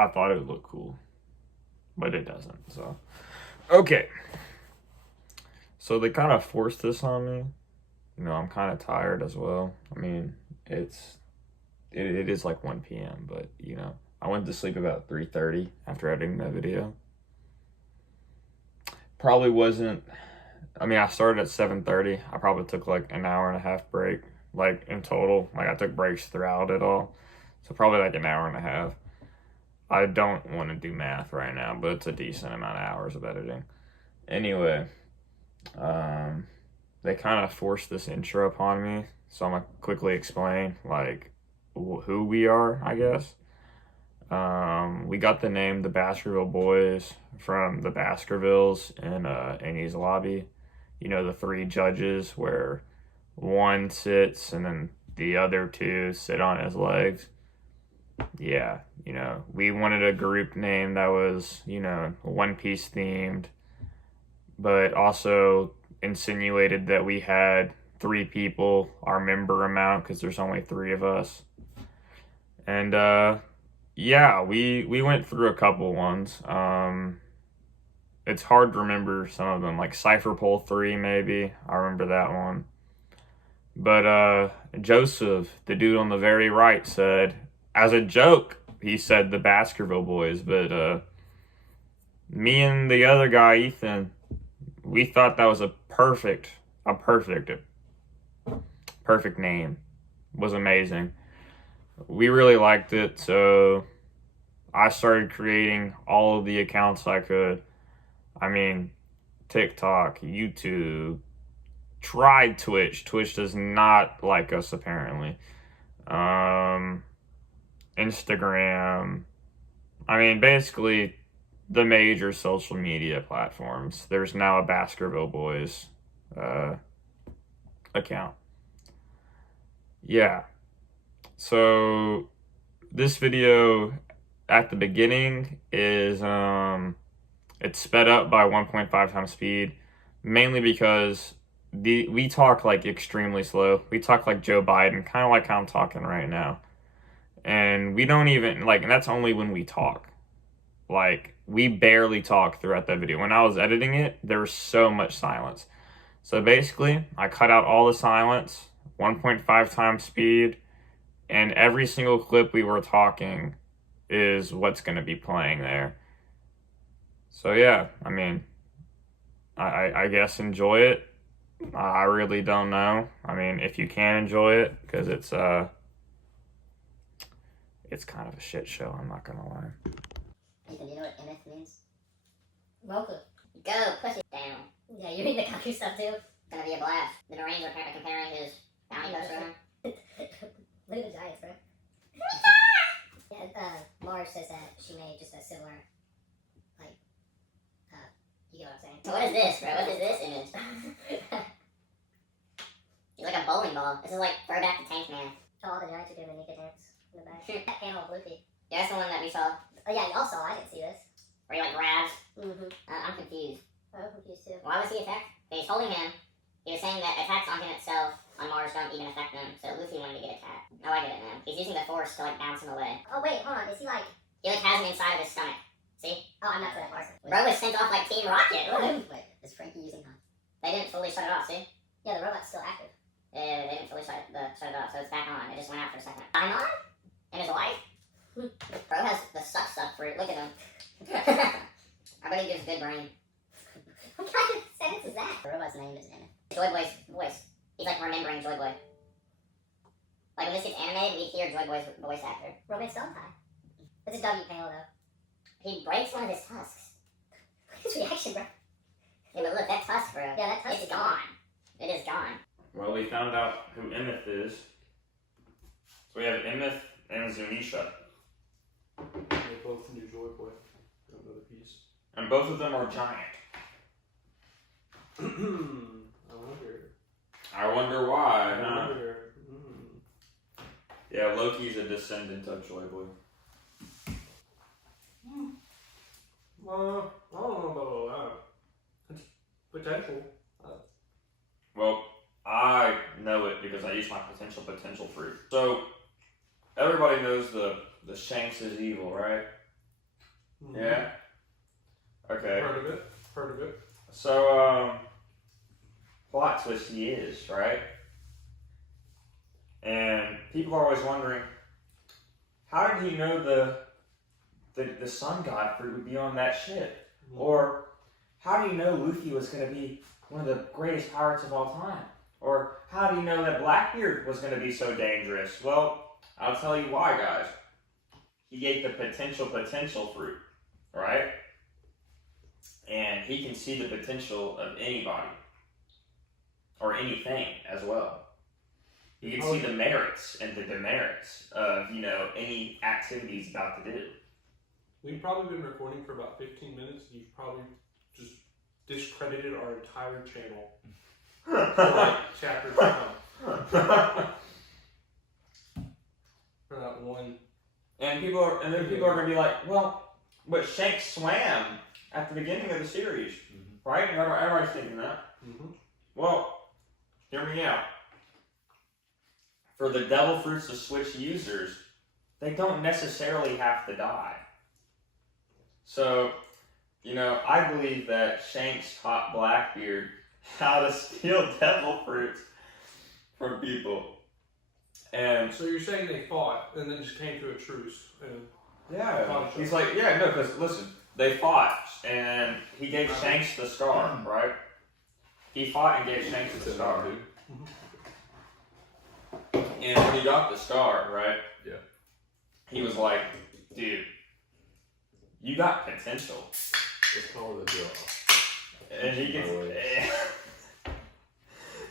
I thought it would look cool, but it doesn't. So, okay. So they kind of forced this on me. You know, I'm kind of tired as well. I mean, it is like 1 p.m., but you know, I went to sleep about 3:30 after editing that video. Probably wasn't. I mean, I started at 7:30. I probably took like an hour and a half break, like in total. Like I took breaks throughout it all, so probably like an hour and a half. I don't want to do math right now, but it's a decent amount of hours of editing. Anyway, they kind of forced this intro upon me, so I'm gonna quickly explain like who we are, I guess. We got the name the Baskerville Boys from the Baskervilles in Annie's Lobby. You know, the three judges where one sits and then the other two sit on his legs. Yeah, you know, we wanted a group name that was, you know, One Piece themed, but also insinuated that we had 3 people, our member amount, because there's only 3 of us. And yeah, we went through a couple ones. It's hard to remember some of them, like Cypher Pole 3 maybe. I remember that one. But Joseph, the dude on the very right, said, as a joke, he said the Baskerville Boys, but me and the other guy, Ethan, we thought that was a perfect name. It was amazing. We really liked it, so I started creating all of the accounts I could. I mean, TikTok, YouTube, tried Twitch. Twitch does not like us, apparently. Instagram. I mean, basically the major social media platforms. There's now a Baskerville Boys account. Yeah. So this video at the beginning is it's sped up by 1.5 times speed, mainly because we talk like extremely slow. We talk like Joe Biden, kind of like how I'm talking right now. And we don't even, like, and that's only when we talk. Like, we barely talk throughout that video. When I was editing it, there was so much silence. So basically, I cut out all the silence, 1.5 times speed, and every single clip we were talking is what's going to be playing there. So yeah, I mean, I guess enjoy it. I really don't know. I mean, if you can enjoy it, because it's kind of a shit show, I'm not gonna lie. Ethan, do you know what MF means? Welcome. Go, push it down. Yeah, you need to copy stuff too. It's gonna be a blast. The Marines are comparing his bounty hunter program. Look at the Giants, bro. Yeah, Marge says that she made just a similar, like, you get what I'm saying? So what is this, bro? What is this image? He's like a bowling ball. This is like throwback to Tank Man. Oh, all the Giants are doing the Nika dance in the back. That panel of Luffy. Yeah, that's the one that we saw. Oh yeah, y'all saw. I didn't see this. Where he like grabs. Mm-hmm. I'm confused. I'm confused too. Why was he attacked? He's holding him. He was saying that attacks on him itself on Mars don't even affect him. So Luffy wanted to get attacked. Oh, I get it, man. He's using the Force to like bounce him away. Oh wait, hold on. Is he like? He like has him inside of his stomach. See? Oh, I'm not for that part. Bro was sent off like Team Rocket. Wait, is Frankie using that? They didn't fully shut it off. See? Yeah, the robot's still active. Yeah, they didn't fully shut it off, so it's back on. It just went out for a second. I'm on? And his wife? Bro has the suck fruit. Look at him. I bet he gives good brain. What kind of sentence is that? The robot's name is Emmett. Joy Boy's voice. He's like remembering Joy Boy. Like when this gets animated, we hear Joy Boy's voice actor. Romance don't tie. It's a W panel though. He breaks one of his tusks. His reaction, bro. Yeah, but look, that tusk, bro. Yeah, that tusk It's is gone. It is gone. Well, we found out who Emeth is. So we have Emeth and Zunisha. They both knew Joy Boy. Another piece. And both of them are giant. I wonder why, huh? Yeah, Loki's a descendant of Joy Boy. Well, I don't know about all that. It's potential. Well, I know it because I use my potential fruit. So, everybody knows the Shanks is evil, right? Mhm. Yeah. Okay. Heard of it. Heard of it. So, plot twist he is, right? And people are always wondering, how did he know the sun god fruit would be on that ship? Mhm. Or how do you know Luffy was going to be one of the greatest pirates of all time? Or how do you know that Blackbeard was going to be so dangerous? Well, I'll tell you why, guys. He ate the potential fruit, right? And he can see the potential of anybody or anything as well. You can see the merits and the demerits of, any activity he's about to do. We've probably been recording for about 15 minutes. And you've probably just discredited our entire channel for like chapters to come. For that one. And then people are gonna be like, well, but Shanks swam at the beginning of the series, right? And everybody's thinking that. Mm-hmm. Well, hear me out. For the devil fruits to switch users, they don't necessarily have to die. So, I believe that Shanks taught Blackbeard how to steal devil fruits from people. And So you're saying they fought and then just came to a truce. And yeah, he's like, yeah, no, because listen, they fought, and he gave Shanks the scar, right? He fought and gave Shanks the scar. And when he got the scar, right? Yeah. He was like, dude, you got potential. It's called a draw. And he gets,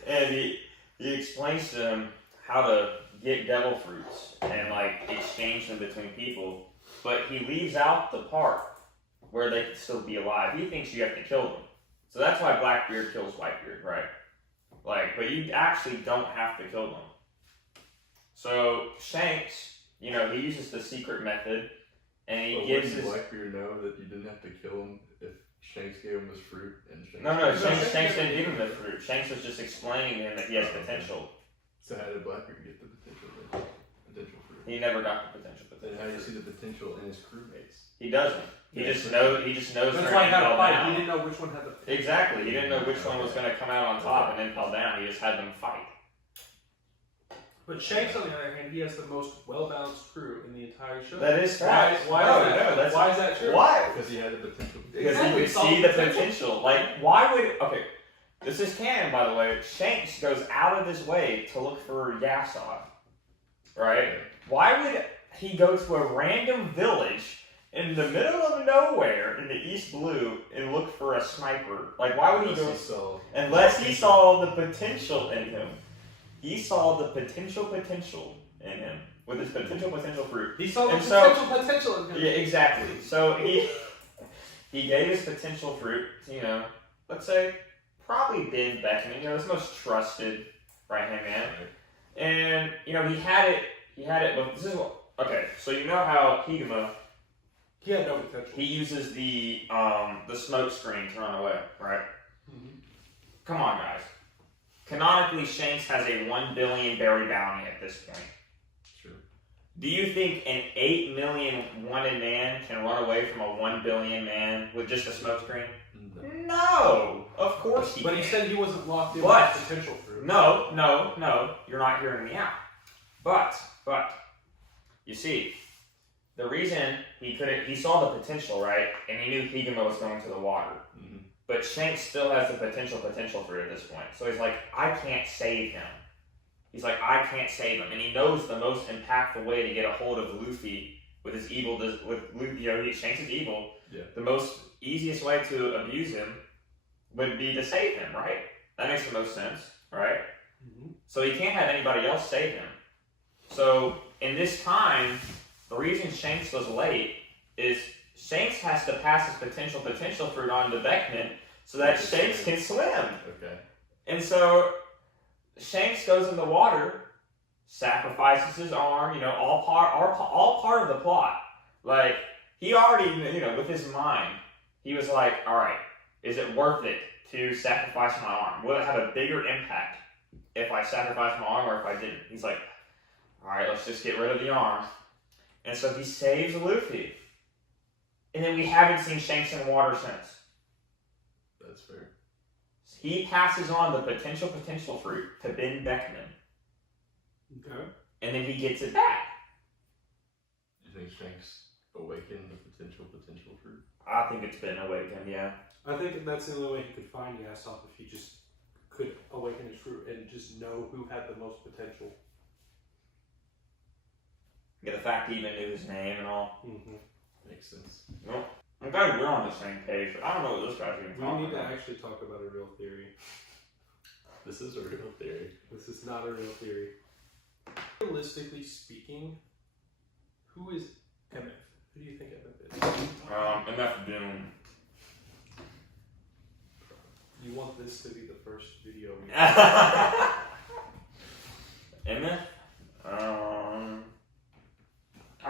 and he explains to him how to get devil fruits and exchange them between people, but he leaves out the part where they can still be alive. He thinks you have to kill them, so that's why Blackbeard kills Whitebeard, right? But you actually don't have to kill them. So Shanks, he uses the secret method, and he gives his. Blackbeard know that you didn't have to kill him if Shanks gave him his fruit and Shanks. No, Shanks didn't give him the fruit. Shanks was just explaining to him that he has potential. So how did Blackbeard get the potential fruit? He never got the potential. Then how do you see the potential in his crewmates? He doesn't. He just knows. that's why he had a fight. He didn't know which one had the potential. Exactly. He didn't know which one was going to come out on top and then fall down. He just had them fight. But Shanks, on the other hand, he has the most well-balanced crew in the entire show. That is fact. Why is that true? Why? Because he had the potential. Because he could see the potential. Why would... Okay, this is canon, by the way. Shanks goes out of his way to look for Yasod. Right? Why would he go to a random village in the middle of nowhere in the East Blue and look for a sniper? Why would he go... Unless he saw the potential in him. He saw the potential in him with his potential fruit. He saw the potential in him. Yeah, exactly. So he gave his potential fruit to, let's say, probably Ben Beckman, his most trusted right-hand man. Right. And, he had it, but this is what, okay, so you know how Higuma, he had no potential. He uses the smoke screen to run away, right? Mm-hmm. Come on, guys. Canonically, Shanks has a 1 billion berry bounty at this point. Sure. Do you think an 8 million wanted man can run away from a 1 billion man with just a smoke screen? No, of course he But can. he said he wasn't locked in But- with potential fruit. No, you're not hearing me out. But, you see, the reason he saw the potential, right? And he knew Higuma was going to the water. Mm-hmm. But Shanks still has the potential fruit at this point. So he's like, I can't save him. He's like, I can't save him. And he knows the most impactful way to get a hold of Luffy with his evil, Shanks is evil. Yeah. The most easiest way to abuse him would be to save him, right? That makes the most sense, right? Mm-hmm. So he can't have anybody else save him. So in this time, the reason Shanks was late is Shanks has to pass his potential fruit on to Beckman so that Shanks can swim. Okay. And so Shanks goes in the water, sacrifices his arm, all part of the plot. He already, with his mind, he was like, all right, is it worth it to sacrifice my arm? Will it have a bigger impact if I sacrifice my arm or if I didn't? He's like, all right, let's just get rid of the arm. And so he saves Luffy. And then we haven't seen Shanks in the water since. That's fair. He passes on the potential fruit to Ben Beckman. Okay. And then he gets it back. You think Shanks awakened the potential fruit? I think it's been awakened, yeah. I think that's the only way he could find Yasoff, if he just could awaken his fruit and just know who had the most potential. Yeah, the fact he even knew his name and all. Mm-hmm. Makes sense. Well, I'm glad we're on the same page. I don't know what this guy's even We talking need to about. actually talk about a real theory. This is a real theory. This is not a real theory. Realistically speaking, who is Emmett? Who do you think Emmett is? Enough Doom. You want this to be the first video we Emmett?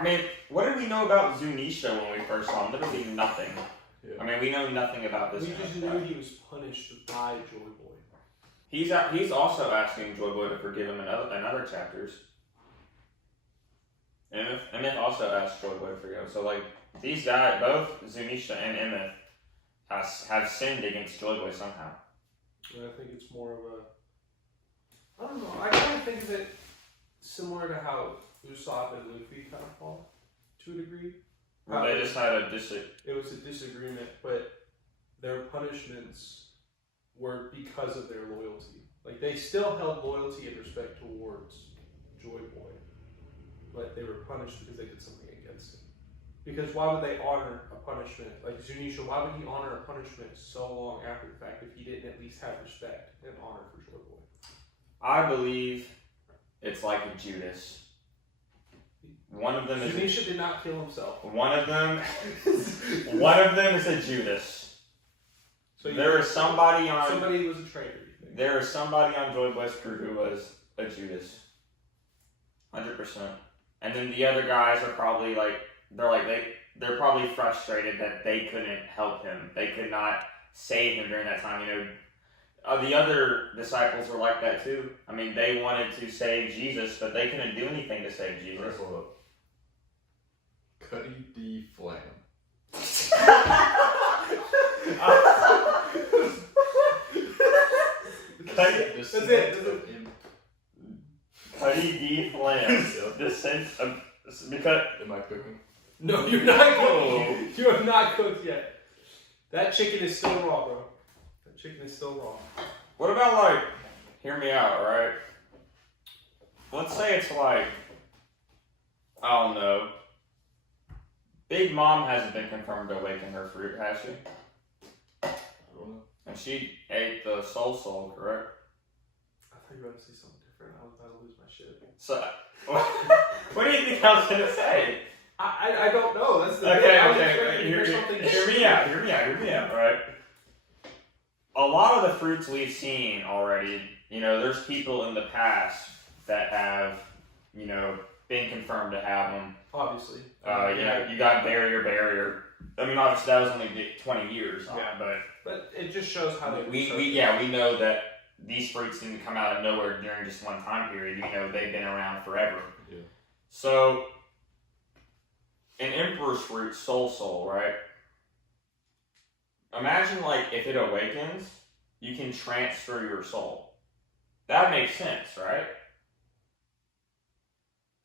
I mean, what did we know about Zunisha when we first saw him? Literally nothing. Yeah. I mean, we know nothing about this. We just knew he was punished by Joy Boy. He's also asking Joy Boy to forgive him in other chapters. Emmett also asked Joy Boy to forgive him. So, like, these guys, both Zunisha and Emmett, have sinned against Joy Boy somehow. And I think it's more of a... I don't know. I kind of think of it similar to how Usopp and Luffy kind of fall, to a degree. Well, they just had a It was a disagreement, but their punishments were because of their loyalty. Like, they still held loyalty and respect towards Joy Boy, but they were punished because they did something against him. Because why would they honor a punishment? Like Zunisha, why would he honor a punishment so long after the fact if he didn't at least have respect and honor for Joy Boy? I believe it's like a Judas. One of them is Zunisha did not kill himself. one of them is a Judas. So There is somebody on somebody was a traitor. You think? there is somebody on Joy Boy's crew who was a Judas. 100%. And then the other guys are probably they're probably frustrated that they couldn't help him. They could not save him during that time. The other disciples were like that too. I mean, they wanted to save Jesus, but they couldn't do anything to save Jesus. Alright, hold up. Cuddy D. Flam. That's it. Cuddy D. Flam. Descent of because Am I cooking? No, you're not cooked. You have not cooked yet. That chicken is still raw, bro. That chicken is still raw. what about hear me out, right? Let's say it's I don't know. Big Mom hasn't been confirmed to awaken her fruit, has she? I don't know. And she ate the soul, correct? I thought you were about to say something different. I was about to lose my shit. So, what do you think I was gonna say? I don't know. That's the Okay, thing. I was okay. expecting to hear something Hear me out, right? A lot of the fruits we've seen already, there's people in the past that have, been confirmed to have them. Obviously. You got barrier. I mean, obviously that was only 20 years on, Yeah. But it just shows how they we know that these fruits didn't come out of nowhere during just one time period. They've been around forever. Yeah. So, an Emperor's fruit, soul, right? Imagine, if it awakens, you can transfer your soul. That makes sense, right?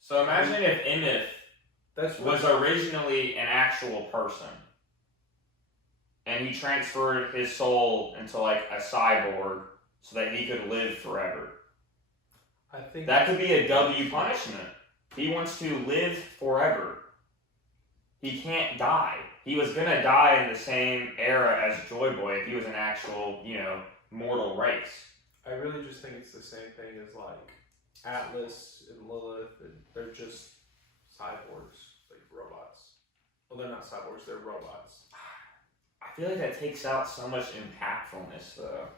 So imagine if Emeth was originally an actual person, and he transferred his soul into, a cyborg so that he could live forever. I think That could be a W punishment. He wants to live forever. He can't die. He was gonna die in the same era as Joy Boy if he was an actual, mortal race. I really just think it's the same thing as Atlas and Lilith, and they're just cyborgs, robots. Well, they're not cyborgs; they're robots. I feel like that takes out so much impactfulness, though.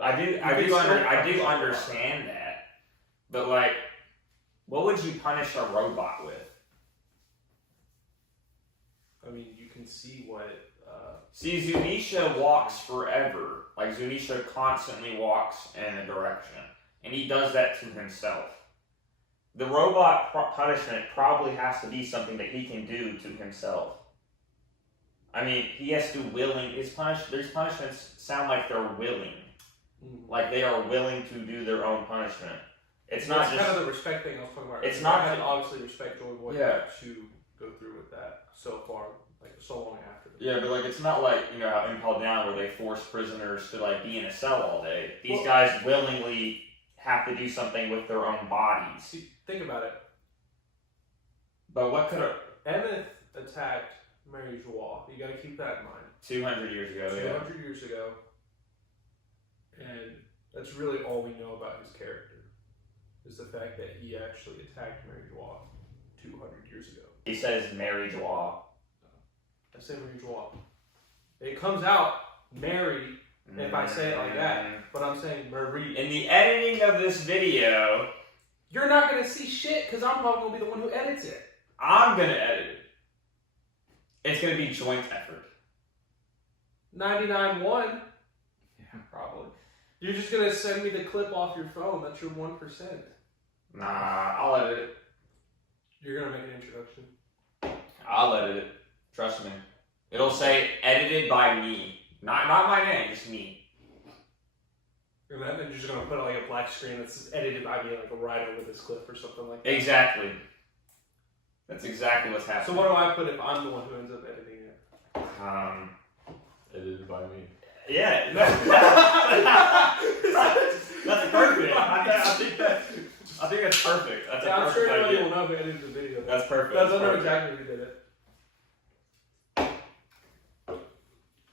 I do understand that, but what would you punish a robot with? I mean, you can see what. See, Zunisha walks forever. Zunisha constantly walks in a direction. And he does that to himself. The robot punishment probably has to be something that he can do to himself. I mean, he has to willing. These punishments sound like they're willing, like they are willing to do their own punishment. It's not That's just kind of the respect thing I was talking about. It's I not had ju- to obviously respect Joy Boy to go through with that so far, like so long after. yeah, but like it's not like how Impel Down where they force prisoners to like be in a cell all day. These Well- guys willingly have to do something with their own bodies. See, think about it. But what could have Emmett attacked Mary Joie. You got to keep that in mind. 200 years ago? 200 years ago, and that's really all we know about his character, is the fact that he actually attacked Mary Joie 200 years ago. He says Mary Joie. I say Mary Joie. It comes out Mary if I say it like that, but I'm saying Marie. In the editing of this video, You're not going to see shit because I'm probably going to be the one who edits it. I'm gonna edit it. It's gonna be joint effort. 99.1. Yeah, probably. You're just going to send me the clip off your phone. That's your 1%. Nah, I'll edit it. You're going to make an introduction. I'll edit it. Trust me. It'll say edited by me. Not my name, just me. And then you're just going to put like a black screen that's edited by me, like right over this clip or something like that. Exactly. That's exactly what's happening. So what do I put if I'm the one who ends up editing it? Edited by me. Yeah. That's perfect. I think that's perfect. That's Yeah, a I'm sure perfect everybody idea. will know who edited the video. That's perfect. That's That's know perfect. exactly who did it.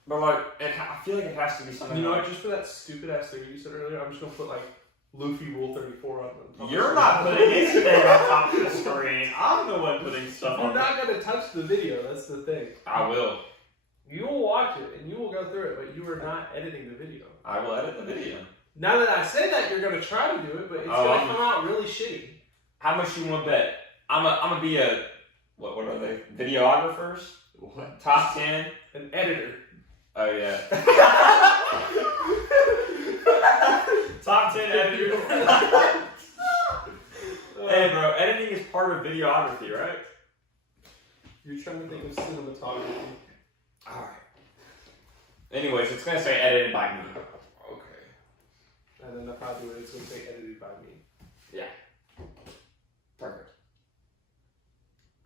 But like, I feel like it has to be something. You know like, what? Just for that stupid ass thing you said earlier, I'm just gonna put like Luffy Rule 34 on the top. You're not putting anything on top of the screen. I'm the one putting stuff You're on. not gonna touch the video. That's the thing. I will. You will watch it and you will go through it, but you are not editing the video. I will edit the video. Now that I say that, you're gonna try to do it, but it's gonna come out really shitty. How much you want to bet? I'm gonna be a what are they? Videographers? What? Top 10? An editor. Oh yeah. Top 10 editors. Hey bro, editing is part of videography, right? You're trying to think of cinematography. Alright. Anyways, it's gonna say edited by me. Okay. And then if I do it, it's gonna say edited by me. Yeah. Perfect.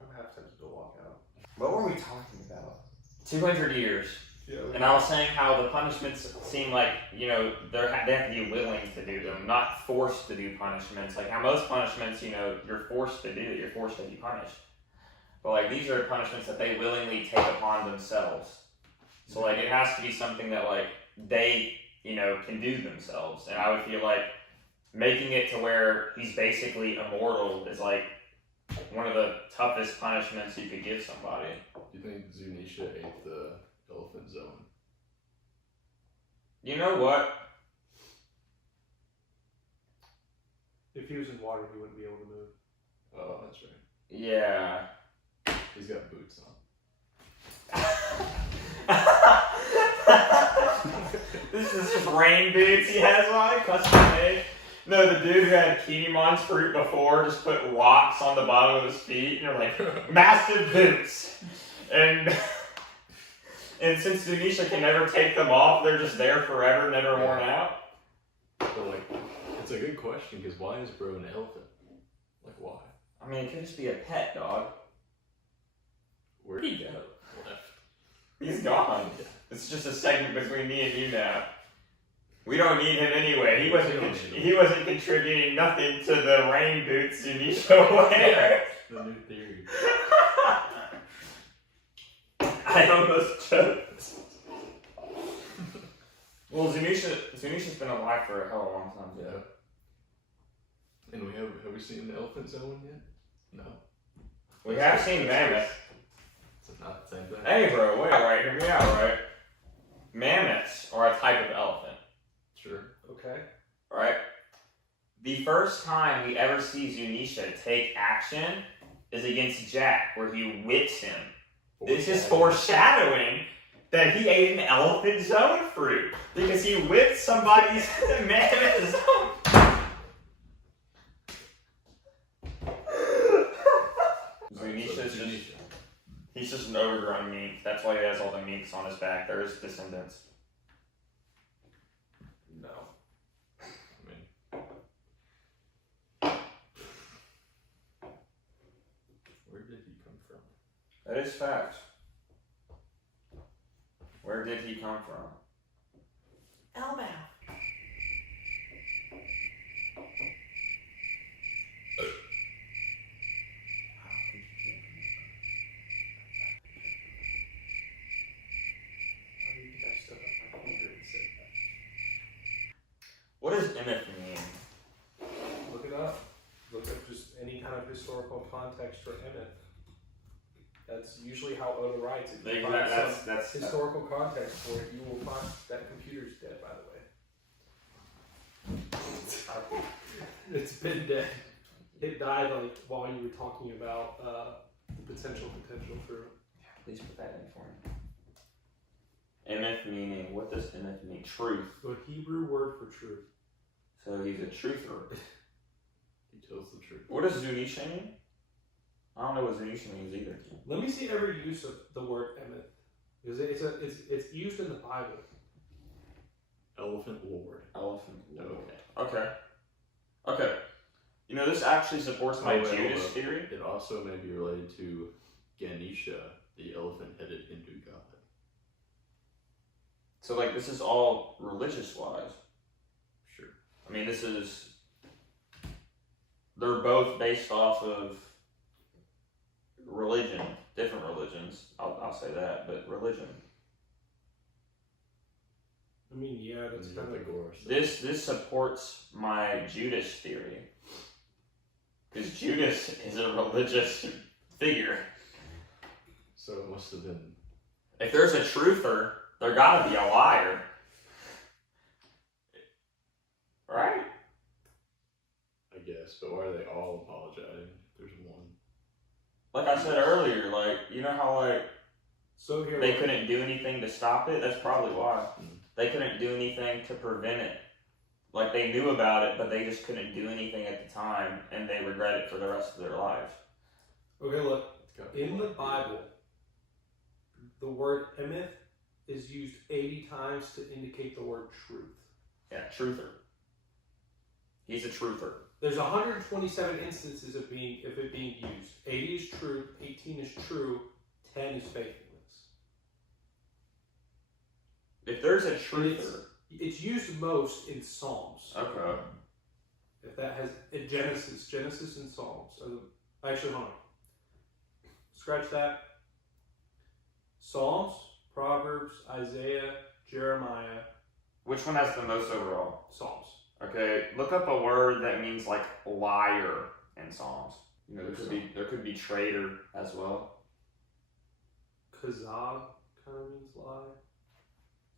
I'm half tempted to walk out. What were we talking about? 200 years. Yeah. And I was saying how the punishments seem like, they have to be willing to do them, not forced to do punishments. Like how most punishments, you're forced to do it, you're forced to be punished. But like these are punishments that they willingly take upon themselves. So like it has to be something that like they, can do themselves. And I would feel like making it to where he's basically immortal is like one of the toughest punishments you could give somebody. Do you think Zunisha ate the elephant zone? You know what? If he was in water, he wouldn't be able to move. Oh, that's right. Yeah. He's got boots on. This is just rain boots he has on, custom made. No, the dude who had Kiwimon's fruit before just put rocks on the bottom of his feet, and they're like, massive boots. And since Zunisha can never take them off, they're just there forever, never worn out. But like, it's a good question because why is bro an elephant? Like why? I mean, it could just be a pet dog. Where'd he go? Left. He's gone. It's just a segment between me and you now. We don't need him anyway. He wasn't contributing nothing to the rain boots Zunisha wears. The new theory. I almost choked. Well, Zunisha's been alive for a hell of a long time. Yeah. And have we seen the elephant zone yet? No. We have seen mammoths. It's not the same thing. Hey, bro, wait, right? Hear me out, right? Mammoths are a type of elephant, Sure. Okay. right? The first time we ever see Zunisha take action is against Jack, where he whips him. This is foreshadowing that he ate an elephant zone fruit because he whipped somebody's mammoth zone. Zunisha's just. He's just an overgrown mink. That's why he has all the minks on his back. They're his descendants. No. I mean, where did he come from? That is fact. Where did he come from? Alabama. How do you think I stood up my computer and said What does Emmett mean? that? Look it up. Look up just any kind of historical context for Emmett. That's usually how Oda writes. If you find some That's historical context for it, you will find that computer's dead, by the way. It's been dead. It died like while you were talking about the potential for. Please put that in for me. Emmett meaning, what does Emmett mean? Truth. The Hebrew word for truth. So he's a truther. He tells the truth. What does Zunisha mean? I don't know what Zunisha means either. Let me see every use of the word Emmett, because it's used in the Bible. Elephant Lord. Elephant. Okay. Okay. You know, this actually supports my wait, Judas hold up. theory. It also may be related to Ganesha, the elephant-headed Hindu god. So, like, this is all religious-wise. Sure. I mean, they're both based off of religion, different religions. I'll say that, but religion. I mean, yeah, that's kind of This supports my Judas theory. Because Judas is a religious figure. So it must have been. If there's a truther, there gotta be a liar. Right? I guess, but why are they all apologizing if there's one? Like I said earlier, like, you know how, like, so here they couldn't do anything to stop it? That's probably why. Mm. They couldn't do anything to prevent it. Like, they knew about it, but they just couldn't do anything at the time, and they regret it for the rest of their lives. Okay, look. In the Bible, the word Emmett is used 80 times to indicate the word truth. Yeah, truther. He's a truther. There's 127 instances of it being used. 80 is truth, 18 is true, 10 is faithfulness. If there's a truther... It's used most in Psalms. Okay. If that has in Genesis and Psalms. Actually, hold on. Scratch that. Psalms, Proverbs, Isaiah, Jeremiah. Which one has the most overall? Psalms. Okay, look up a word that means like liar in Psalms. You know, there could be traitor as well. Kazab kind of means lie.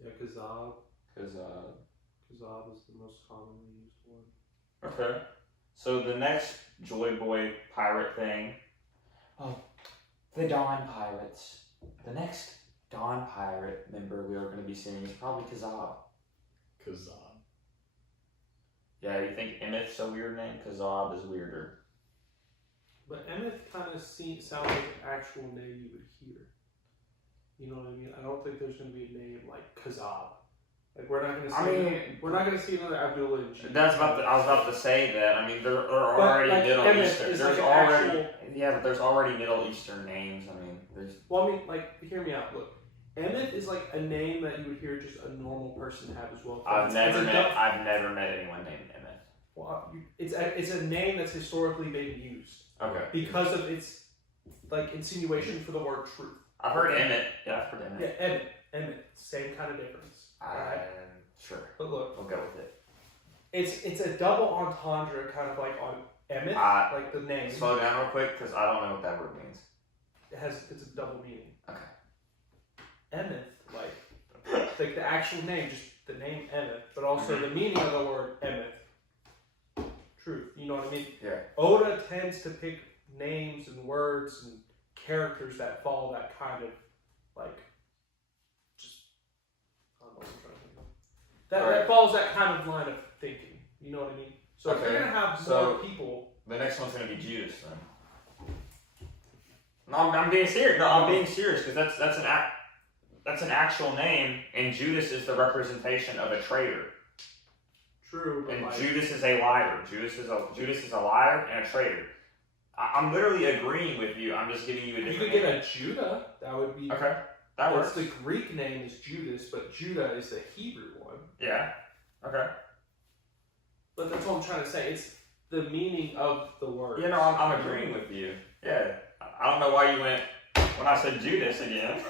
Yeah, Kazab. Kazab is the most commonly used one. Okay. So the next Joy Boy pirate thing. Oh, the Dawn Pirates. The next Dawn Pirate member we are going to be seeing is probably Kazab. Kazab. Yeah, you think Emmett's a weird name? Kazab is weirder. But Emmett kind of sounds like an actual name you would hear. You know what I mean? I don't think there's going to be a name like Kazab. Like we're not going to see another Abdullah and G. I was about to say that. I mean, there are already like Middle Emmett Eastern. is There's like already actual... Yeah, but there's already Middle Eastern names. I mean, there's. Well, I mean, like, hear me out. Look, Emmett is like a name that you would hear just a normal person have as well. I've never met anyone named Emmett. Well, it's a name that's historically been used. Okay. Because of its like insinuation for the word truth. I've heard Emmett. Yeah, I've heard Emmett. Yeah, Emmett. Same kind of difference. Right? Sure. But look, We'll go with it. it's a double entendre kind of like on Emmett, like the name. Slow down real quick, because I don't know what that word means. It's a double meaning. Okay. Emmett, like the actual name, just the name Emmett, but also the meaning of the word Emmett. Truth. You know what I mean? Yeah. Oda tends to pick names and words and characters that follow that kind of like just I don't know what I'm trying to think of. That follows that kind of line of thinking. You know what I mean? So if you're gonna have more people. The next one's gonna be Judas then. No, I'm being serious. No, I'm being serious because that's an actual name, and Judas is the representation of a traitor. True, but And like, Judas is a liar. Judas is a liar and a traitor. I'm literally agreeing with you. I'm just giving you a you different could name. get a Judah. That would be Okay, that works. The Greek name is Judas, but Judah is the Hebrew one. Yeah. Okay. But that's what I'm trying to say. It's the meaning of the word. You know, I'm agreeing with you. Yeah. I don't know why you went when I said Judas again.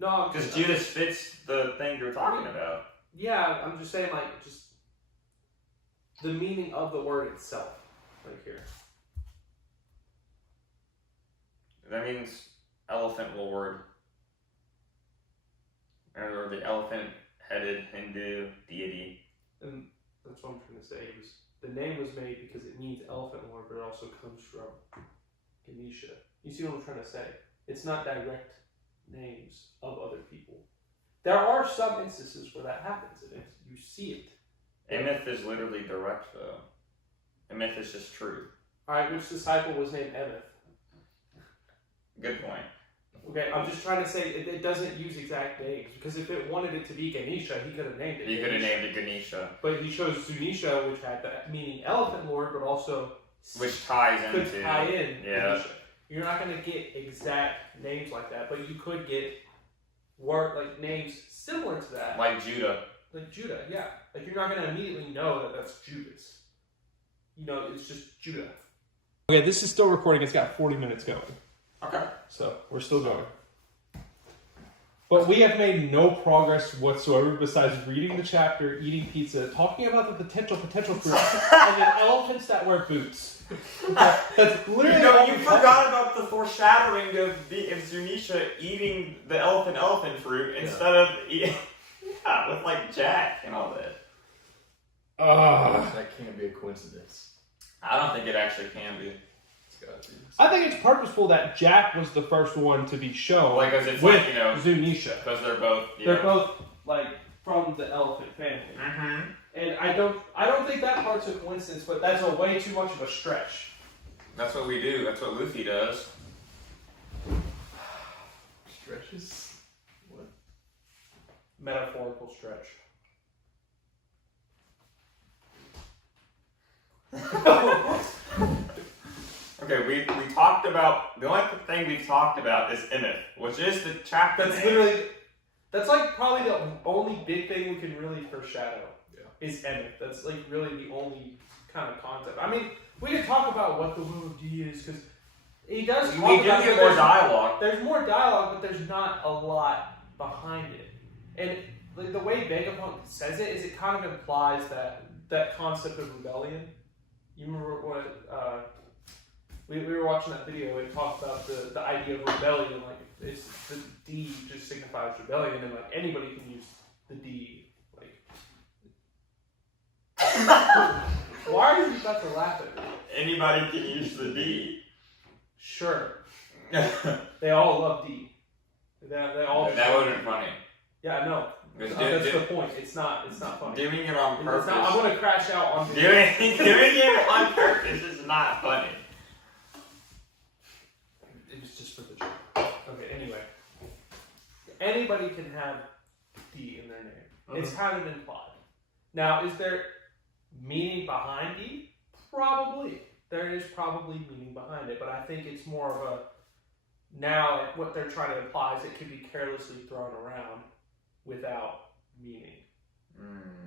No, Because Judas fits the thing you're talking about. Yeah, I'm just saying, like, just the meaning of the word itself, right here. That means elephant lord. Or the elephant-headed Hindu deity. And that's what I'm trying to say. The name was made because it means elephant lord, but it also comes from Ganesha. You see what I'm trying to say? It's not direct names of other people. There are some instances where that happens, and you see it. A myth is literally direct, though. A myth is just truth. Alright, which disciple was named Emeth? Good point. Okay, I'm just trying to say it doesn't use exact names, because if it wanted it to be Ganesha, he could have named it You could have Ganesha. named it Ganesha. But he chose Zunisha, which had that meaning elephant lord, but also Which ties could into... tie in Yeah. Ganesha. You're not going to get exact names like that, but you could get names similar to that. Like Judah. Like Judah, yeah. Like you're not going to immediately know that that's Judas. You know, it's just Judah. Okay, this is still recording. It's got 40 minutes going. Okay. So, we're still going. But we have made no progress whatsoever besides reading the chapter, eating pizza, talking about the potential fruits, and then elephants that wear boots. That's literally You forgot about the foreshadowing of Zunisha eating the elephant fruit instead of eating... Yeah, with like Jack and all that. That can't be a coincidence. I don't think it actually can be. It's gotta be. I think it's purposeful that Jack was the first one to be shown Like, because it's with like, you know... Zunisha. Because they're both... They're both, like, from the elephant family. Mm-hmm. And I don't think that part's a coincidence, but that's a way too much of a stretch. That's what we do. That's what Luffy does. Stretches? What? Metaphorical stretch. Okay, we talked about... The only thing we've talked about is Emmett, which is the chapter name. That's like probably the only big thing we can really foreshadow. Yeah. Is Emmett. That's like really the only kind of concept. I mean, we could talk about what the will of D is, because he does talk We do about get it, more there's- dialogue. There's more dialogue, but there's not a lot behind it. And like, the way Vegapunk says it is it kind of implies that concept of rebellion. You remember what we were watching that video, it talked about the idea of rebellion, like it's the D just signifies rebellion, and like anybody can use the D. Like why are you about to laugh at me? Anybody can use the D. Sure. They all love D. They all That would have been funny. Yeah, no. Because That's the point. It's not funny. doing it on It's purpose. not, I'm gonna crash out on Doing it on purpose is not funny. It was just for the joke. Okay, anyway. Anybody can have D in their name. It's kind of implied. Now, is there meaning behind D? Probably. There is probably meaning behind it, but I think it's more of a now like, what they're trying to imply is it could be carelessly thrown around without meaning.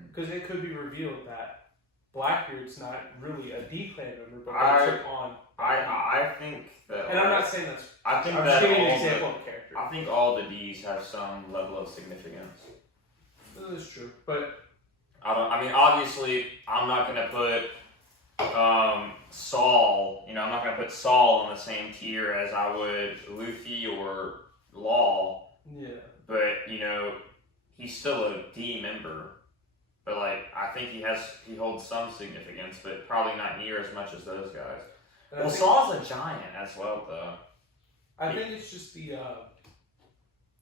Because it could be revealed that Blackbeard's not really a D clan member, but they took on. I think that. And I'm not saying that's. I think I'm that just giving an all example the, of a character. I think all the D's have some level of significance. That is true, but I mean, obviously, I'm not gonna put Saul. You know, I'm not gonna put Saul on the same tier as I would Luffy or Law. yeah. But you know, he's still a D member. But like, I think he holds some significance, but probably not near as much as those guys. And Well, I think, Saul's a giant as well, though. I think it's just the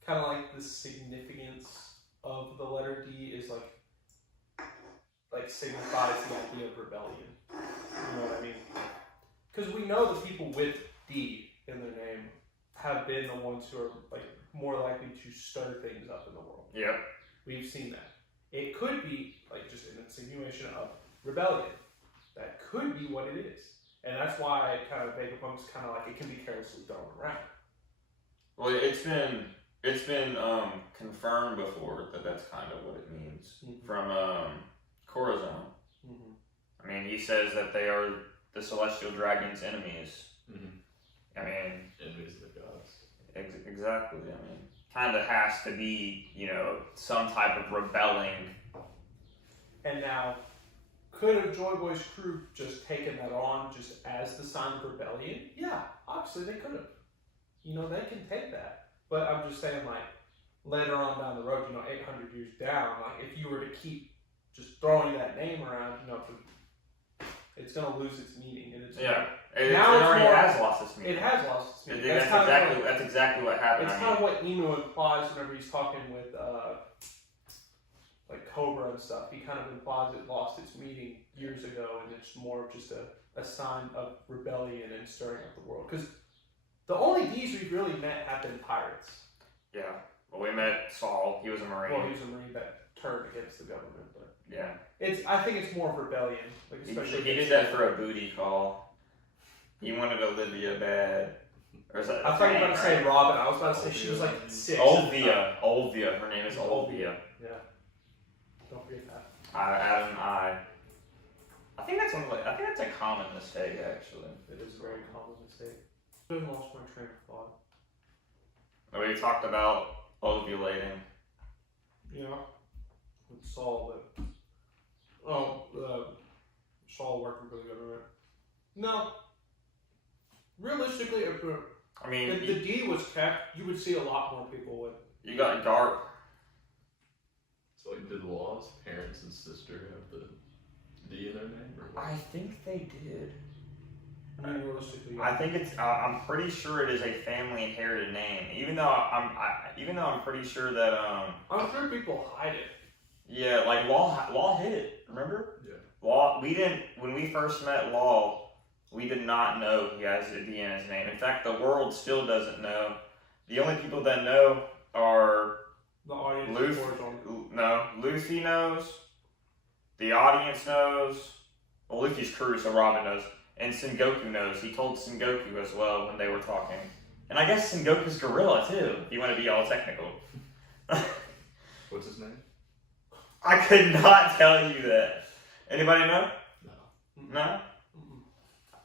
kind of like the significance of the letter D is like signifies the idea of rebellion. You know what I mean? Because we know the people with D in their name have been the ones who are like more likely to stir things up in the world. Yep. We've seen that. It could be like just an insinuation of rebellion. That could be what it is, and that's why kind of Vegapunk's kind of like it can be carelessly thrown around. Well, it's been confirmed before that that's kind of what it means from Corazon. I mean, he says that they are the celestial dragon's enemies. I mean, enemies of the gods. Exactly. I mean, kind of has to be, you know, some type of rebelling. And now, could a Joy Boy's crew just taken that on just as the sign of rebellion? Yeah, obviously they could have. You know, they can take that. But I'm just saying, like, later on down the road, you know, 800 years down, like, if you were to keep just throwing that name around, you know, it's going to lose its meaning. And it's It already has lost its meaning. It has lost its meaning. That's exactly what happened. It's kind of what Emu implies whenever he's talking with, like, Cobra and stuff. He kind of implies it lost its meaning years ago, and it's more of just a sign of rebellion and stirring up the world. Because the only D's we've really met have been pirates. Yeah. Well, we met Saul. He was a Marine. Well, he was a Marine that turned against the government, but yeah. I think it's more of rebellion. Like He did that for a booty call. He wanted Olivia bad. Or is that I thought you were about to say Robin. I was about to say she was like 6. Olvia. Her name is Olvia. Yeah. Don't forget that. Adam I. I think that's a common mistake actually. It is a very common mistake. I lost my train of thought. We talked about ovulating. Yeah. With Saul, but Saul working for the government. No. Realistically, if the D was kept, you would see a lot more people with. You got Garp. So, like, did Law's parents and sister have the D in their name? Or what? I think they did. I mean, realistically, yeah. I think it's. I'm pretty sure it is a family inherited name. Even though I'm pretty sure that I'm sure people hide it. Yeah, like Law hid it. Remember? Yeah. Law. We didn't when we first met Law. We did not know he has a D in his name. In fact, the world still doesn't know. The only people that know are the audience. Luffy knows. The audience knows. Well, Luffy's crew, so Robin knows. And Sengoku knows. He told Sengoku as well when they were talking. And I guess Sengoku's gorilla too, if you want to be all technical. What's his name? I could not tell you that. Anybody know? No. No? Mm-mm.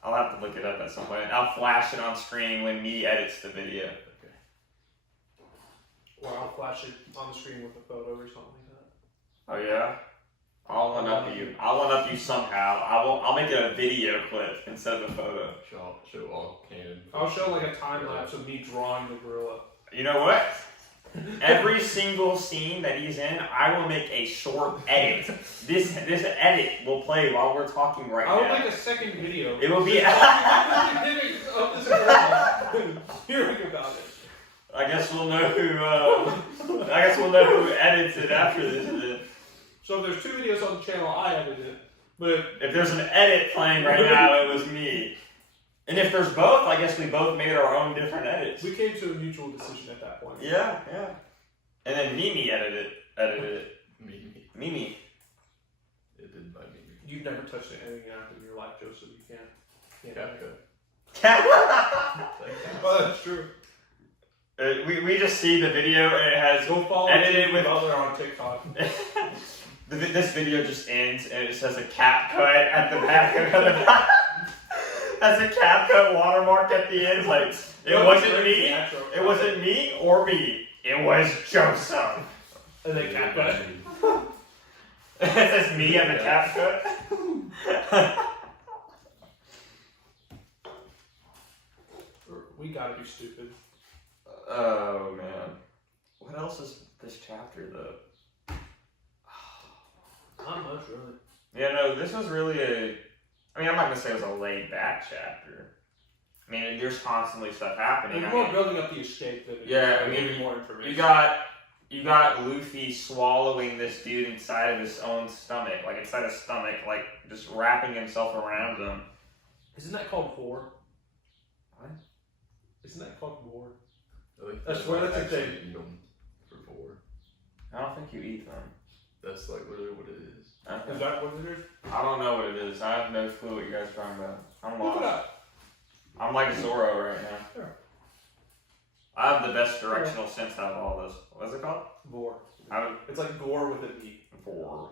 I'll have to look it up at some point. I'll flash it on screen when me edits the video. Okay. Or I'll flash it on the screen with a photo or something like that. Oh yeah? I'll one up you. I'll one up you somehow. I'll make it a video clip instead of a photo. Show all canon. I'll show like a time lapse of me drawing the gorilla. You know what? Every single scene that he's in, I will make a short edit. This edit will play while we're talking right now. I will make a second video. It will be. Hearing about it. I guess we'll know who. I guess we'll know who edits it after this. So if there's 2 videos on the channel, I edited it. But if there's an edit playing right now, it was me. And if there's both, I guess we both made our own different edits. We came to a mutual decision at that point. Yeah. And then Mimi edited it. Mimi. It did by Mimi. You've never touched anything in your life, Joseph. You can't. Well, that's true. We just see the video and it has Go follow edited with other on TikTok. This video just ends and it says a cap cut at the back of the Has a cap cut watermark at the end, like it wasn't me or me. It was Joseph. And then cap cut. It says me and the cap cut. We gotta be stupid. Oh man. What else is this chapter though? Not much really. Yeah, no, this was really I'm not gonna say it was a laid back chapter. I mean, there's constantly stuff happening. It's more building up the escape than giving more information. You got Luffy swallowing this dude inside of his own stomach, like inside his stomach, like just wrapping himself around him. Isn't that called war? What? Isn't that called war? That's what I actually think. eat them for 4. I don't think you eat them. That's like literally what it is. Okay. Is that what it is? I don't know what it is. I have no clue what you guys are talking about. I'm Look it lost. up. I'm like Zorro right now. Sure. I have the best directional sense out of all this. What's it called? Vor. I would It's like gore with an E. vor.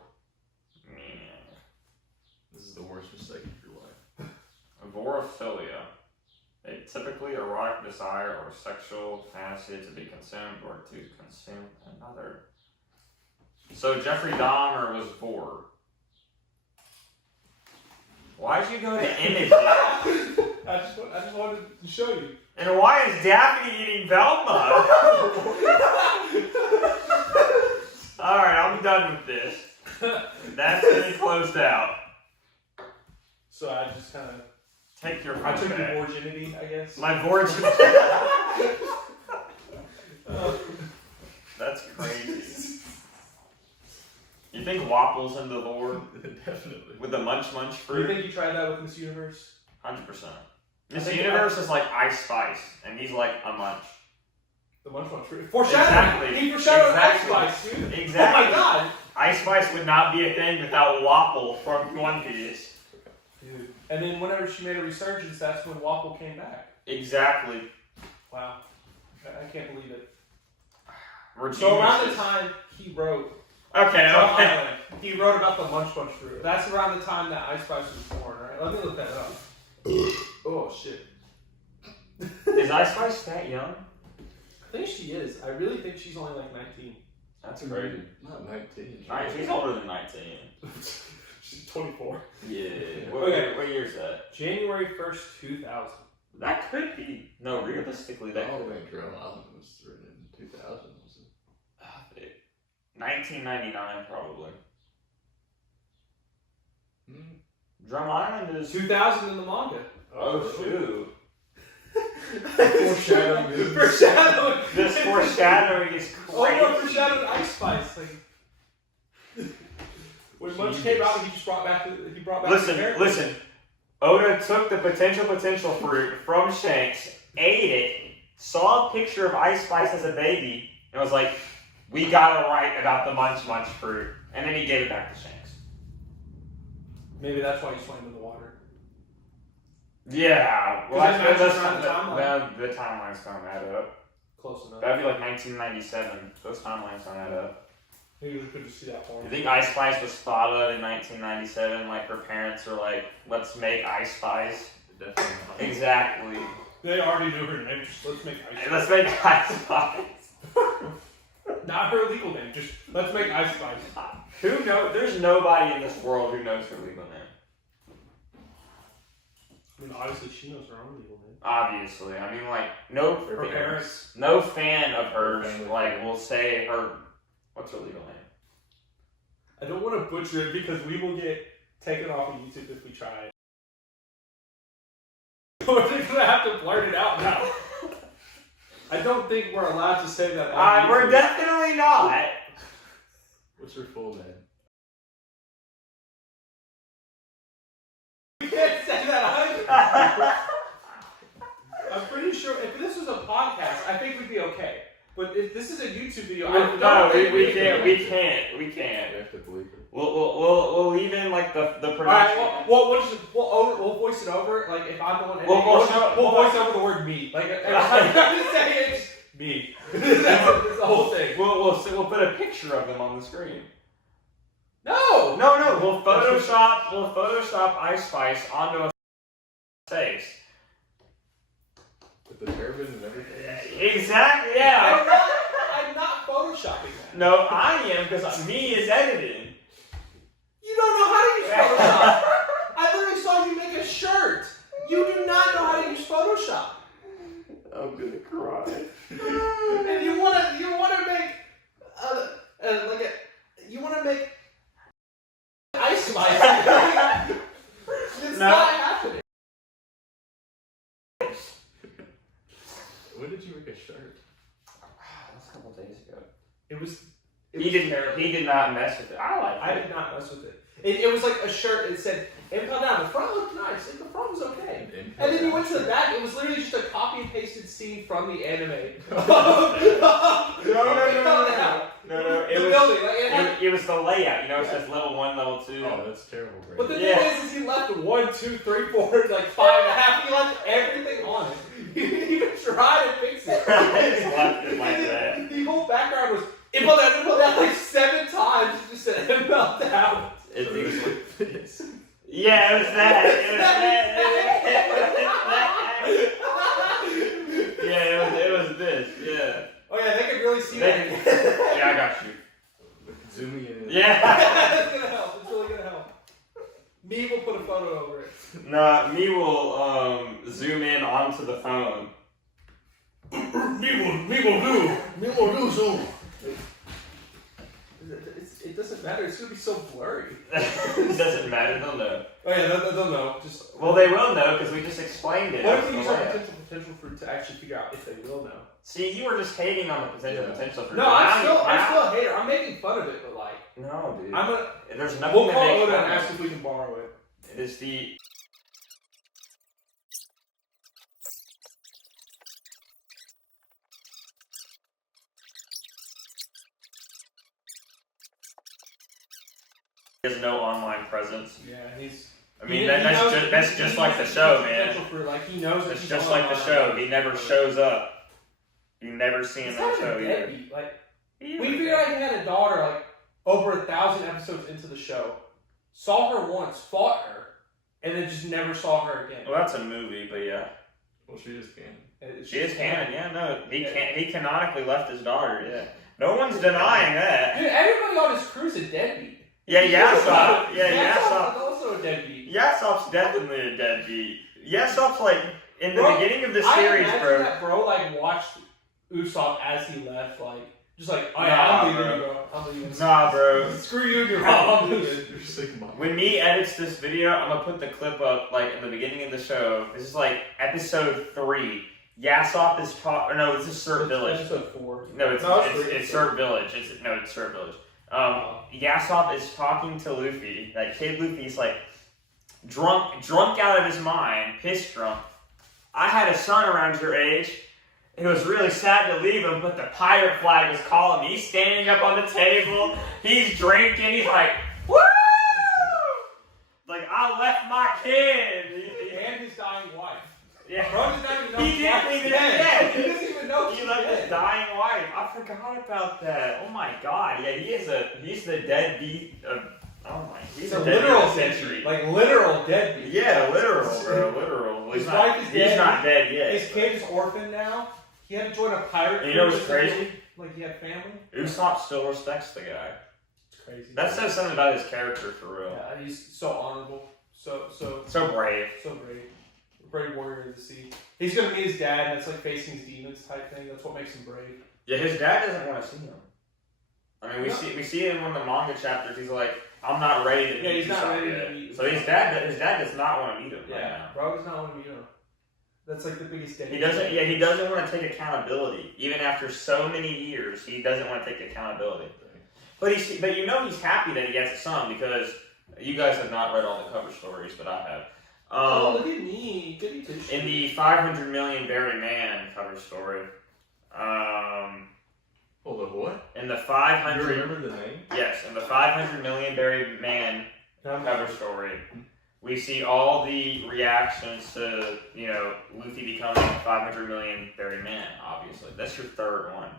This is the worst mistake of your life. Vorophilia. A typically erotic desire or sexual fantasy to be consumed or to consume another. So Jeffrey Dahmer was vor. Why'd you go to images? I just wanted to show you. And why is Daphne eating Velma? Alright, I'm done with this. That's getting closed out. So I just kind of. Take your I phone took back. your virginity, I guess. My virginity. That's crazy. You think Wapple's in the Lord Definitely. with the munch Do you fruit? think you tried that with Miss Universe? 100%. I Miss think Universe is like Ice Spice, and he's like a munch. The Munch fruit. Foreshadowing! Exactly. He foreshadowed Exactly. Ice Spice, dude. Exactly. Oh my god! Ice Spice would not be a thing without Wapple from One Piece. Dude. And then whenever she made a resurgence, that's when Waffle came back. Exactly. Wow. I can't believe it. Regina So around the says- time he wrote Okay, Drum okay. Island, he wrote about the Munch fruit. That's around the time that Ice Spice was born, right? Let me look that up. Oh shit. Is Ice Spice that young? I think she is. I really think she's only like 19. That's crazy. Not 19. She's older than 19. She's 24. Yeah. Okay. What year is that? January 1st, 2000. That could be. No, realistically, I that don't could think Drum Island was written in 2000, was it? 1999, probably. Hmm. Drum Island is. 2000 in the manga. Oh, shoot. Foreshadowing. Foreshadowing. This foreshadowing is Oh crazy. no, foreshadowed Ice Spice. Like, when Munch came out, he just brought back the Listen, character. listen. Oda took the potential fruit from Shanks, ate it, saw a picture of Ice Spice as a baby, and was like, "We gotta write about the munch fruit," and then he gave it back to Shanks. Maybe that's why he swam in the water. Yeah, well, Because it matches that's around the timeline. the timelines don't add up. Close enough. That'd be like 1997. Those timelines don't add up. Maybe we could just see that form. You think Ice Spice was thought of in 1997? Like her parents were like, "Let's make Ice Spice." Definitely not. Exactly. They already knew her name. Just let's make Ice Hey, Spice. let's make Ice Spice. Not her legal name. Just let's make Ice Spice. Who knows? There's nobody in this world who knows her legal name. I mean, obviously she knows her own legal name. Obviously, I mean, like Her parents. no fan of hers like will say her. What's her legal name? I don't want to butcher it because we will get taken off of YouTube if we try it. We're just gonna have to blurt it out now. I don't think we're allowed to say that. on We're YouTube. definitely not. What's her full name? We can't say that either. I'm pretty sure if this was a podcast, I think we'd be okay. But if this is a YouTube video, I don't No, think we can. can't. We You can't. have to believe it. We'll leave in like the production. Alright, we'll voice it over. Like if I'm the one, We'll we'll voice over the word me. Like every time you say it's me. That's the whole thing. We'll put a picture of them on the screen. No. No, we'll Photoshop Ice Spice onto a face. With the turban and everything. Exactly. Yeah. I'm not photoshopping that. No, I am because me is editing. You don't know how to use Photoshop. I literally saw you make a shirt. You do not know how to use Photoshop. I'm gonna cry. And you wanna make you wanna make Ice Spice. It's No. not happening. When did you make a shirt? That's a couple days ago. It was He did not mess with it. I I did not mess with it. It was like a shirt. It said impel down. The front looked nice. And the front was okay. In And then you went to the back. It was literally just a copy and pasted scene from the anime. No. The It was, building. Like, it was the layout. You know, it says level 1, level 2. Oh, that's terrible, Brady. but the Yeah. thing is he left 1, 2, 3, 4, like 5 and a half. He left everything on it. He didn't even try to fix it. Just left it like that. The whole background was it fell down like 7 times. It just said it fell down. It was like this. Yeah, it was that. Yeah, it was this. Yeah. Oh yeah, they could really see They- that. Yeah, I got you. Zooming in. Yeah. That's gonna help. It's really gonna help. Me will put a photo over it. Nah, me will zoom in onto the phone. Me will do zoom. It doesn't matter. It's gonna be so blurry. It doesn't matter, they'll know. Oh yeah, they'll know. Just Well, they will know because we just explained it. what if we That's use the our layout. potential fruit to actually figure out if they will know? See, you were just hating on the potential for No, I'm still a hater. I'm making fun of it, but like No, dude. I'm gonna. There's nothing We'll to call make Oda and fun ask of. if we can borrow it. It is the He has no online presence. Yeah, he's. I mean, that's just like the show, man. Like he knows. It's just like the show. He never shows up. You never see him He's in the not show a either. deadbeat. Like we figured out he had a daughter like over 1,000 episodes into the show. Saw her once, fought her, and then just never saw her again. Well, that's a movie, but yeah. Well, she is canon. She is canon, yeah, no. He canonically left his daughter, yeah. No one's denying that. Dude, everybody on his crew's a deadbeat. Yeah, Yasop. Yeah, Yasop's Yasop. also a deadbeat. Yasop's definitely a deadbeat. Yasop's like, in the Bro, beginning of the I series, imagine bro. that bro like watched Usopp as he left, like just like, oh Nah, yeah, I'm leaving bro. you, bro. I'm leaving. Nah, bro. Screw you and your mom. I'm leaving. You're sick, mom. When me edits this video, I'm gonna put the clip up, like, in the beginning of the show. This is, like, episode 3. Yasop is talking. No, this is Surf Village. Episode 4. No, it's three. Surf Village. It's Surf Village. Yasop is talking to Luffy. That kid Luffy's like drunk out of his mind, pissed drunk. I had a son around your age. It was really sad to leave him, but the pirate flag was calling me. He's standing up on the table. He's drinking. He's like, woo! Like, I left my kid. And his dying wife. Yeah. Bro does not even know He his didn't wife's even- dead. yeah. He doesn't even know He she's left his dead. dying wife. I forgot about that. Oh my god. Yeah, he's the deadbeat of, he's He's a a deadbeat literal of the century. Like literal deadbeat. Yeah, literal, bro, literal. His wife is He's dead. not dead yet. His kid is orphaned now. He had to join a pirate. And you know crew what's because crazy? Like he had family. Usopp still respects the guy. It's crazy. That says something about his character for real. Yeah, he's so honorable. So So brave. brave. Brave warrior of the sea. He's gonna meet his dad, and it's like facing his demons type thing. That's what makes him brave. Yeah, his dad doesn't want to see him. I mean, No. we see him in one of the manga chapters. He's like, I'm not ready to meet Yeah, he's not Usopp ready yet. to meet So his dad does not want to meet him right Yeah, now. bro is not one of you know. That's like the biggest day. He doesn't. Yeah, he doesn't want to take accountability. Even after so many years, he doesn't want to take accountability. But you know he's happy that he has a son because you guys have not read all the cover stories, but I have. Oh, look at me. Goody two shoes. In the 500 million berry man cover story, Hold on, what? in the You 500 remember the name? yes, in the 500 million berry man cover story, we see all the reactions to, Luffy becoming 500 million berry man, obviously. That's your third one.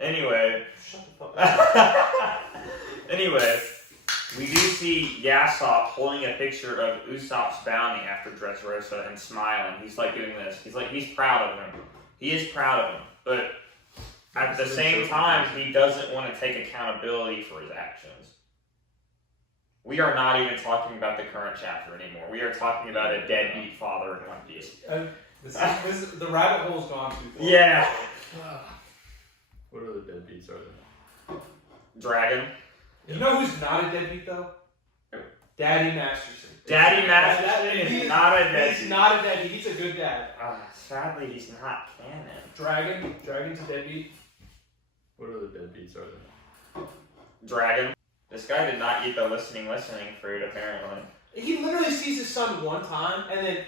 Anyway. Shut the fuck up. Anyway, we do see Yasop holding a picture of Usopp's bounty after Dressrosa and smiling. He's like doing this. He's proud of him. He is proud of him. But at the same time, he doesn't want to take accountability for his actions. We are not even talking about the current chapter anymore. We are talking about a deadbeat father in One Piece. The rabbit hole's gone too far. Yeah. What are the deadbeats are there? Dragon. You know who's not a deadbeat though? Daddy Masterson. Daddy Masterson is not a deadbeat. He's not a deadbeat. He's a good dad. Sadly, he's not canon. Dragon's a deadbeat. What are the deadbeats are there? Dragon. This guy did not eat the listening fruit, apparently. He literally sees his son one time and then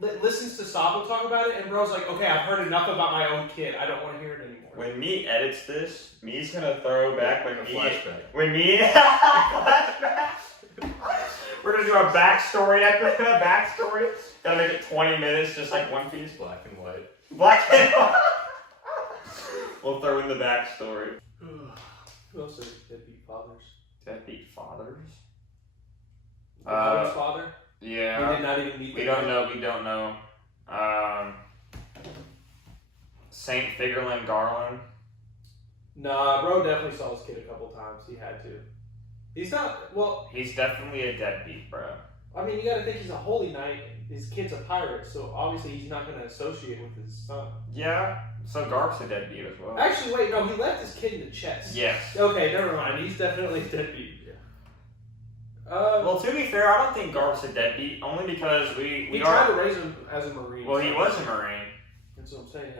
listens to Sabo talk about it, and bro's like, okay, I've heard enough about my own kid. I don't want to hear it anymore. When me edits this, me's gonna throw back A flashback. When me flashback. We're gonna do a backstory episode. Backstory. Gotta make it 20 minutes, just like One Piece. Black and white. Black and white. We'll throw in the backstory. Who else are deadbeat fathers? Deadbeat fathers. Adam's father. Yeah. We did not even meet. We don't know. We don't know. Saint Figurlin Garland. Nah, bro definitely saw his kid a couple times. He had to. He's not. Well, He's definitely a deadbeat, bro. I mean, you got to think he's a holy knight. His kid's a pirate, so obviously he's not going to associate with his son. Yeah. So Garp's a deadbeat as well. Actually, wait, no, he left his kid in the chest. Yes. Okay, never mind. He's definitely a deadbeat. Well, to be fair, I don't think Garp's a deadbeat, only because He tried to raise him as a Marine. Well, he was a Marine. That's what I'm saying,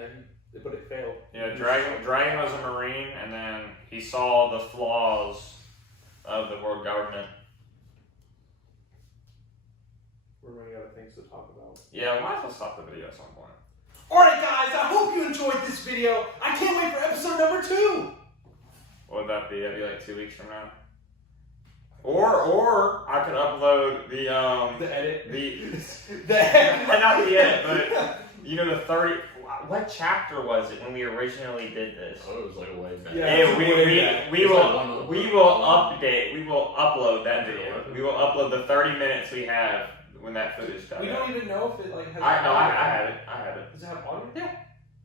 but it failed. Yeah, Dragon was a Marine, and then he saw the flaws of the world government. We're running out of things to talk about. Yeah, we might as well stop the video at some point. Alright guys, I hope you enjoyed this video. I can't wait for episode number 2. What would that be? That'd be like 2 weeks from now. Or I could upload the edit. Not the edit, but you know the 30. What chapter was it when we originally did this? Oh, it was like way back. Yeah, we will upload that video. We will upload the 30 minutes we have when that footage comes. We don't even know if it like has. I have it. I have it. Does it have audio? Yeah.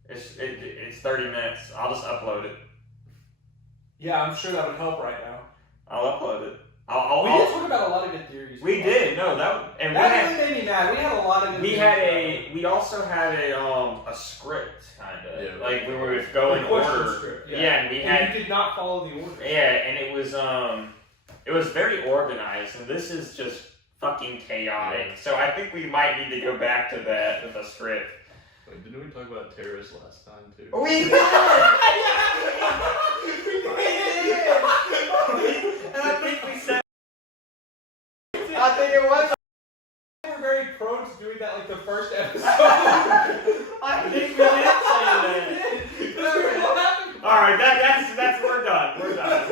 It's 30 minutes. I'll just upload it. Yeah, I'm sure that would help right now. I'll upload it. We did talk about a lot of good theories. We did. No, that really made me mad. We had a lot of good theories. We also had a script kind of. Yeah, like we were going in order. Script, and we had. You did not follow the order. Yeah, and it was very organized, and this is just fucking chaotic. Yeah. So I think we might need to go back to that with a script. Wait, didn't we talk about terrorists last time too? We did. And I think we said. I think it was. We're very prone to doing that like the first episode. I think we did say that. All right, that's we're done. We're done.